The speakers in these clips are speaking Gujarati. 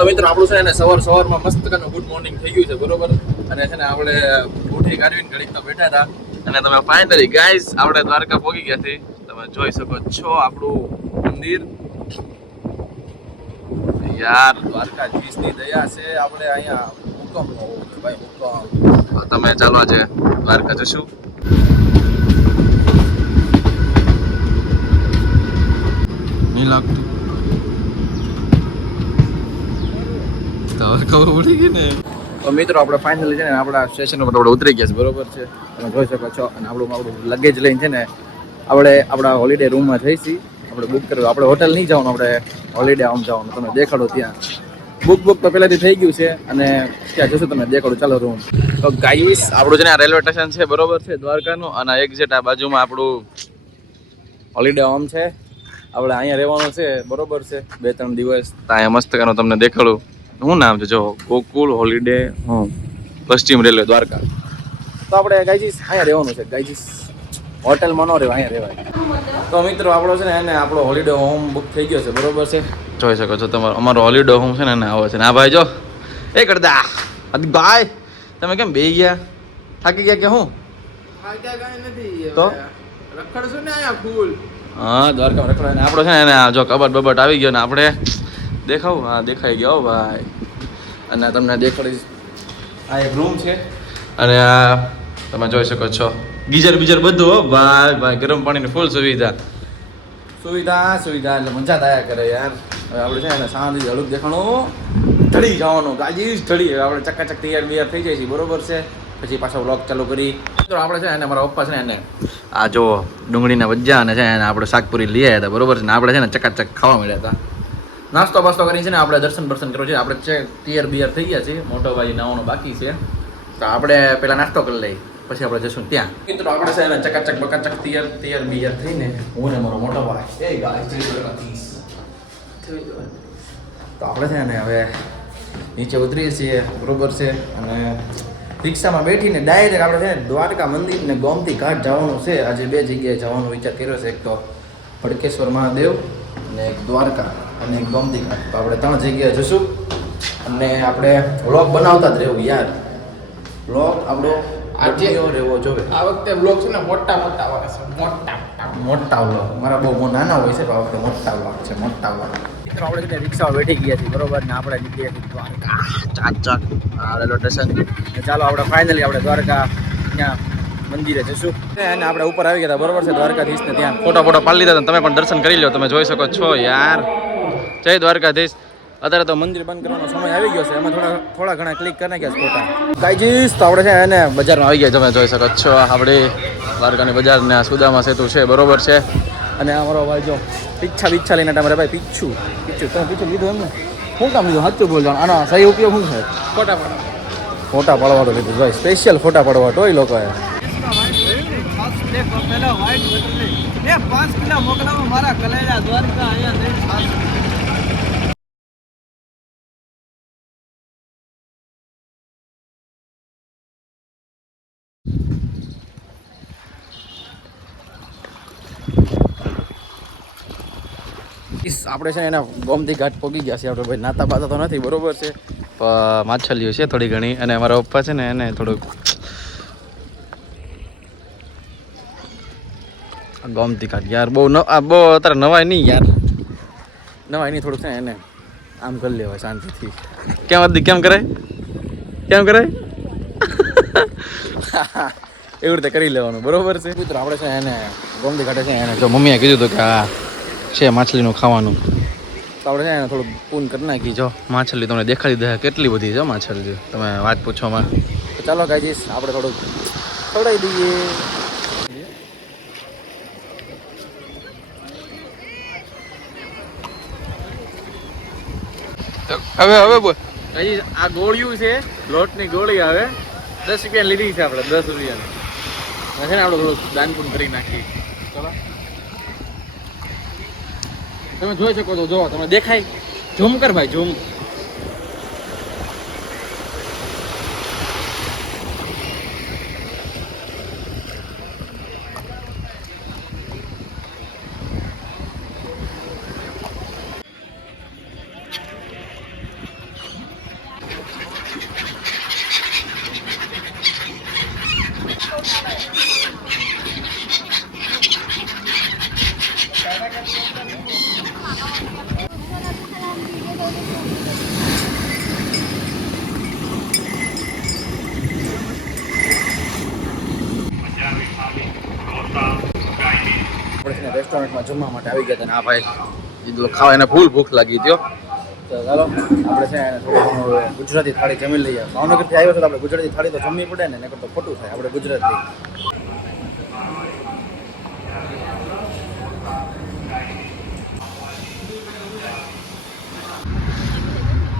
તો મિત્રો આપણું છે ને સવારમાં મસ્ત ગુડ મોર્નિંગ થઈ ગયું છે બરોબર. અને છે ને આપણે ઉઠી કાઢવીને ઘડીક તો બેઠા હતા અને તમે ફાઇનલી ગાઈઝ આપણે દ્વારકા પહોંચી ગયા છે. તમે જોઈ શકો છો આપણું મંદિર. યાર દ્વારકાધીશની દયા છે આપણે અહીંયા હુકમ હોવો જોઈએ ભાઈ હુકમ. તમે ચાલો આજે દ્વારકા જશું. નહીં લાગતું તો ખબર પડી ગઈ ને. તો મિત્રો આપણે ફાઇનલી છે ને આપણા સ્ટેશન ઉપર આપણે ઉતરી ગયા છે બરોબર છે. તમે જોઈ શકો છો અને આપણું લગેજ લઈને છે ને આપણે આપણા હોલિડે રૂમમાં જઈશી. આપણે બુક કર્યું. આપણે હોટલ નહીં જવાનું, આપણે હોલિડે આમ જવાનું. તમે દેખાડો ત્યાં બુક તો પહેલાથી થઈ ગયું છે અને ત્યાં જશું તમે દેખાડો. ચાલો રૂમ. તો ગાઈસ આપણું છે ને આ રેલવે સ્ટેશન છે બરોબર છે દ્વારકાનું. અને એક્ઝેક્ટ આ બાજુમાં આપણું હોલિડે હોમ છે. આપણે અહીંયા રહેવાનું છે બરોબર છે 2-3 દિવસ. અહીંયા મસ્ત કાનો તમને દેખાડું. શું નામ છે જો ગોકુલ હોલિડે હોમ પશ્ચિમ રેલવે દ્વારકા. તો આપણે ગાઈજીસ અહીંયા રહેવાનું છે. ગાઈજીસ હોટલમાં ન રહેવાય, અહીંયા રહેવાય. તો મિત્રો આપણો છે ને એને આપણો હોલિડે હોમ બુક થઈ ગયો છે બરોબર છે. જોઈ શકો છો તમારો અમારો હોલિડે હોમ છે ને આવે છે ને આ ભાઈ જો એ કરતા ભાઈ તમે કેમ બેહી ગયા? થાકી ગયા કે હું? તો રખડશું ને આયા ફૂલ. હા દ્વારકામાં રખડે. આપણો છે ને એને જો કબાટ બબાટ આવી ગયો ને આપણે દેખાવું. હા દેખાઈ ગયો ભાઈ. અને તમને દેખાડીશ આ એક રૂમ છે અને આ તમે જોઈ શકો છો ગીઝર બીજર બધું હો ભાઈ. ગરમ પાણીની ફૂલ સુવિધા એટલે મજા થયા કરે યાર. હવે આપણે છે ને શાંતિ હળુક દેખાણું ઢળી જવાનું ગાજી ઢળી. હવે આપણે ચકાચક તૈયાર થઈ જાય છે બરોબર છે. પછી પાછો વ્લોગ ચાલુ કરી. તો આપણે છે ને મારા પપ્પા છે ને એને આ જો ડુંગળીના ભજીયા અને છે ને આપણે શાકપુરી લઈ આવ્યા હતા બરોબર છે. ને આપણે છે ને ચકાચક ખાવા મળ્યા હતા. નાસ્તો બાસ્તો કરી છે ને આપણે દર્શન કરવું છે. આપણે તૈયાર થઈ ગયા છીએ. મોટો ભાઈ નાવાનો બાકી છે તો આપણે પેલા નાસ્તો કરી લઈએ પછી આપણે જશું ત્યાં. મિત્રો આપણે છે ને ચકાચક બકાચક તૈયાર થઈને હું ને મારો મોટો ભાઈ તો આપણે છે ને હવે નીચે ઉતરીએ છીએ બરોબર છે. અને રિક્ષામાં બેઠીને ડાયરેક્ટ આપણે છે ને દ્વારકા મંદિર ને ગોમતી ઘાટ જવાનું છે. આજે 2 જગ્યાએ જવાનો વિચાર કર્યો છે. એક તો ભડકેશ્વર મહાદેવ અને એક દ્વારકા અને એક ગોમતી ઘાટ. તો આપણે 3 જગ્યાએ જશું અને આપણે વ્લોગ બનાવતા જ રહેવું યાર. વ્લોગ આપણો આજે રહેવો જોઈએ. આ વખતે બ્લોગ છે ને મોટા આવે છે. મોટા વ્લોગ મારા બહુ નાના હોય છે. તો આ વખતે મોટા વ્લોગ છે. મોટા વ્લોગ. મિત્રો આપણે છે રિક્ષામાં બેઠી ગયા છીએ બરોબર ને આપણે નીકળ્યા છીએ દ્વારકા ચાક રેલવે સ્ટેશન. ચાલો આપણે ફાઇનલી આપણે દ્વારકા ત્યાં મંદિરે જશું. અને આપણે ઉપર આવી ગયા હતા બરોબર છે દ્વારકાધીશને ત્યાં ફોટા પાડી લીધા. તમે પણ દર્શન કરી લો. તમે જોઈ શકો છો યાર. જય દ્વારકાધીશ. અત્યારે તો મંદિર બંધ કરવાનો સમય આવી ગયો છે. એમાં થોડા ઘણા ક્લિક કરી નાખ્યા ફોટા. ગાઈજીસ તો આપણે છે એને બજારમાં આવી ગયા. તમે જોઈ શકો છો આપણે દ્વારકાની બજાર ને સુદામા સેતુ છે બરોબર છે. અને અમારો ભાઈ જો પીછા લઈને તમારે ભાઈ પીછું તમે પીછું લીધું એમને શું કામ લીધું? સાચું બોલવાનું. આનો સહી ઉપયોગ શું છે? ફોટા પાડવા લીધું ભાઈ. સ્પેશિયલ ફોટા પાડવા તો એ લોકોએ 5 કિલો મોકલાવો મારા કલેજા દ્વારકા અહીંયા. આપણે છે ને એના ગોમતી ઘાટ પહોંચી ગયા છે. આપણે ભાઈ નાતા બાતા તો નથી બરોબર છે. માછલીઓ છે થોડી ઘણી. અને અમારા પપ્પા છે ને એને થોડુંક ગોમતી ઘાટ યાર બહુ અત્યારે નવાય નહીં યાર. નવાય નહીં થોડુંક છે ને એને આમ કરી લેવાય શાંતિથી. કેમ કરાય એવી રીતે કરી લેવાનું બરોબર છે. મિત્રો આપણે છે એને ગોમતી ઘાટે છે એને જો મમ્મીએ કીધું હતું કે આ છે માછલીનું ખાવાનું. તો આપણે છે ને થોડુંક પૂન કરી નાખી. જો માછલી તમને દેખાડી દે કેટલી બધી છે માછલી. તમે વાત પૂછોમાં. તો ચાલો ગાઈજીસ આપણે થોડુંક ખવડાવી દઈએ. હવે બોલ ગાઈજીસ આ ગોળિયું છે. લોટની ગોળી આવે 10 રૂપિયા લીધી છે આપણે 10 રૂપિયાની. છે ને આપણે થોડુંક દાન પૂન કરી નાખીએ. ચાલો તમે જોઈ શકો છો. જો તમે દેખાય ઝૂમ કર ભાઈ ઝૂમ. રેસ્ટોરન્ટમાં જમવા માટે આવી ગયા હતા. અને આ ભાઈ એ ખાવા એને ફૂલ ભૂખ લાગી હતી હો. તો ચાલો આપણે છે ને થોડું ગુજરાતી થાળી જમી લઈએ. ભાવનગરથી આવ્યો છો તો આપણે ગુજરાતી થાળી તો જમવી પડે ને, નકર તો ખોટું થાય. આપણે ગુજરાતી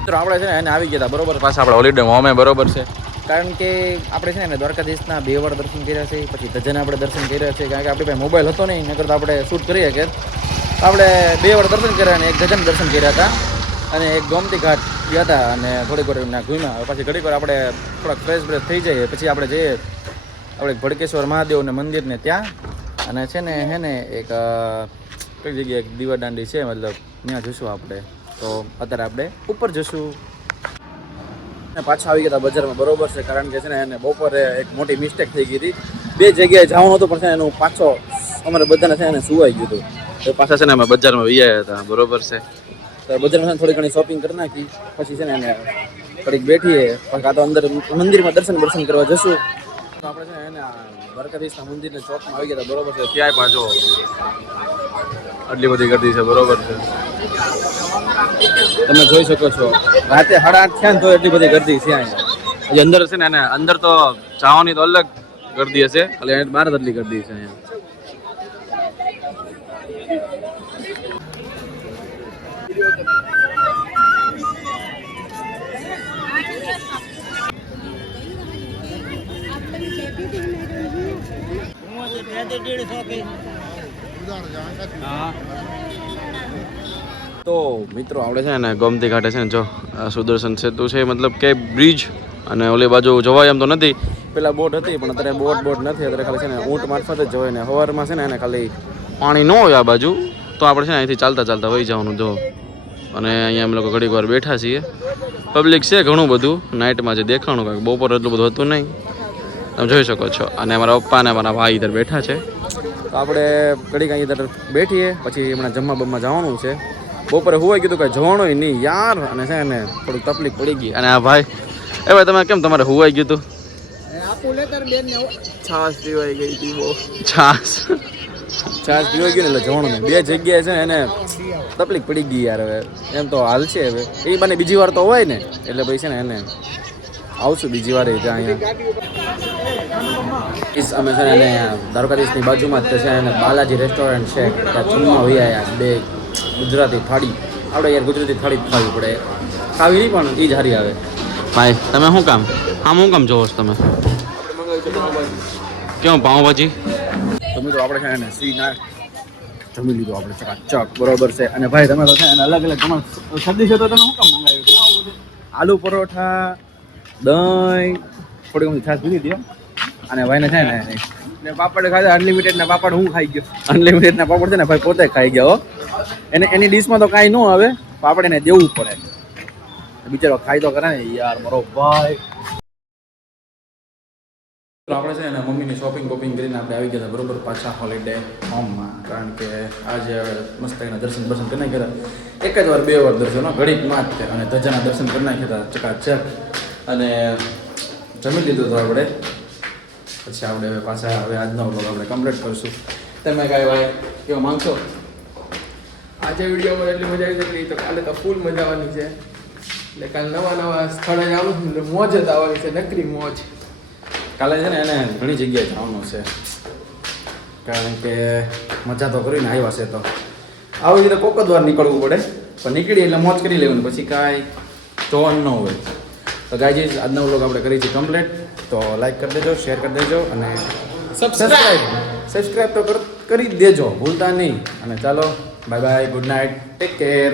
મિત્રો આપણે છે ને એને આવી ગયા હતા બરોબર. પાછા આપણે હોલિડે હોમે બરોબર છે. કારણ કે આપણે છે ને દ્વારકાધીશના 2 વાર દર્શન કર્યા છે. પછી ધજાને આપણે દર્શન કર્યા છે. કારણ કે આપણી પાસે મોબાઈલ હતો નહીં, નકર તો આપણે શૂટ કરીએ કે આપણે 2 વાર દર્શન કર્યા અને એક ધજાને દર્શન કર્યા હતા અને એક ગોમતી ઘાટ ગયા હતા અને થોડીક વાર ના ઘૂમ્યા. પછી ઘડીક વાર આપણે થોડાક ફ્રેશ બ્રેશ થઈ જઈએ. પછી આપણે જઈએ આપણે ભડકેશ્વર મહાદેવના મંદિરને ત્યાં. અને છે ને હે ને એક કઈ જગ્યાએ એક દીવાદાંડી છે, મતલબ ત્યાં જઈશું આપણે. તો અત્યારે આપણે ઉપર જશું. પાછા આવી ગયા હતા બજારમાં બરોબર છે. કારણ કે છે ને એને બપોરે એક મોટી મિસ્ટેક થઈ ગઈ હતી. 2 જગ્યાએ જવાનું હતું પણ છે ને એનું પાછો અમારે બધાને છે એને સુવાઈ ગયું હતું. તો પાછા છે ને અમે બજારમાં વૈયા હતા બરોબર છે. તો બજારમાં થોડી ઘણી શોપિંગ કરી નાખી. પછી છે ને એને થોડીક બેઠીએ. પછી કાં તો અંદર મંદિરમાં દર્શન કરવા જશું. તો આપણે છે ને એને દ્વારકાધીશના મંદિરના ચોકમાં આવી ગયા હતા બરોબર છે. ત્યાંય પણ જો આટલી બધી ગર્દી છે બરોબર છે. તમે જોઈ શકો છો રાતે 8:30 થયા ને તો એટલી બધી ગર્દી છે અહીંયા. હજી અંદર છે ને એને અંદર તો જવાની તો અલગ ગર્દી હશે, ખાલી બહાર જ એટલી ગર્દી છે અહીંયા. તો મિત્રો આપણે છે ને ગોમતી ઘાટે છે ને જો સુદર્શન સેતુ છે, મતલબ કે બ્રિજ. અને ઓલી બાજુ જવાય એમ તો નથી. પેલા બોટ હતી પણ અત્યારે બોટ નથી. અત્યારે ખાલી છે ને ઊંટ મારફત જ જવાય ને. સવારમાં છે ને એને ખાલી પાણી ન હોય આ બાજુ, તો આપણે છે ને અહીંથી ચાલતા વહી જવાનું જો. અને અહીંયા અમે લોકો ઘડીક વાર બેઠા છીએ. પબ્લિક છે ઘણું બધું નાઇટમાં જે દેખાણું, કારણ કે બપોર એટલું બધું હતું નહીં, તમે જોઈ શકો છો. અને અમારા પપ્પા અને અમારા ભાઈ ઇધર બેઠા છે. તો આપણે ઘડીક અહીં ઇધર બેઠીએ. પછી હમણાં જમવા જવાનું છે. બપોરે હોવાઈ ગયું કે જવાનું નહીં યાર. અને છે ને થોડીક તકલીફ પડી ગઈ. અને આ ભાઈ ભાઈ તમે કેમ તમારે હોવાઈ ગયું હતું? છાશ પીવાઈ ગઈ હતી બહુ. છાશ પીવાઈ ગયું ને એટલે જવાનું નહીં. 2 જગ્યાએ છે ને એને તકલીફ પડી ગઈ યાર. હવે એમ તો હાલ છે. હવે એ બને બીજી વાર તો હોય ને, એટલે ભાઈ છે ને એને આવશું બીજી વાર ત્યાં અહીંયા. અમે છે ને એને દ્વારકાધીશની બાજુમાં જ છે એને બાલાજી રેસ્ટોરન્ટ છે, ત્યાં જમવા વહી આવ્યા. 2 ગુજરાતી થાળી. આપણે યાર ગુજરાતી થાળી જ ખાવી પડે. ખાવી નહીં પણ એ જ સારી આવે. ભાઈ તમે શું કામ જોવો છો તમે? કેમ પાઉંભાજી? તો મિત્રો આપણે છે ને શ્રીનાથ જમી લીધું આપણે ચકાચક બરોબર છે. અને ભાઈ તમે તો છે એને અલગ તમારે સબ્જી છે તો તમે શું કામ મંગાવ્યું? આલુ પરોઠા, દહીં, થોડી ઘણી છાશ પીધી દો. અને ભાઈને છે ને પાપડ ખાધા અનલિમિટેડ ના પાપડ. હું ખાઈ ગયો અનલિમિટેડ ના પાપડ છે ને ભાઈ પોતે ખાઈ ગયો. એની ડીશમાં તો કાંઈ ન આવે, પાપડ એને દેવું પડે. બિચારો ખાઈ તો કરે ને યાર મારો ભાઈ. આપણે છે ને મમ્મીની શોપિંગ કરીને આપણે આવી ગયા હતા બરોબર પાછા હોલિડે હોમમાં. કારણ કે આજે મસ્ત એના દર્શન કરી નાખ્યા હતા. એક જ વાર 2 વાર દર્શન ઘડીકમાં જ. અને ધજાના દર્શન કરી નાખ્યા હતા ચકાચક. અને જમી લીધું હતું આપણે. પછી આપણે પાછા હવે આજનો વ્લોગ આપણે કમ્પ્લીટ કરીશું. તમે કાંઈ ભાઈ કેવા માંગશો? આજે વિડીયોમાં એટલી મજા આવી હતી તો કાલે તો ફૂલ મજા આવવાની છે. એટલે કાલે નવા સ્થળે જવાનું એટલે મોજ જ આવવાની છે, નકરી મોજ. કાલે છે ને એને ઘણી જગ્યાએ જવાનું છે. કારણ કે મજા તો કરીને આવ્યા છે. તો આવી રીતે કોક જ વાર નીકળવું પડે, પણ નીકળી એટલે મોજ કરી લેવાનું, પછી કાંઈ જોવાનું ન હોય. તો ગાઈઝ આજનો વ્લોગ આપણે કરી છે કમ્પ્લીટ. તો લાઈક કરી દેજો, શેર કરી દેજો અને સબસ્ક્રાઈબ તો કરી જ દેજો, ભૂલતા નહીં. અને ચાલો bye bye, good night, take care.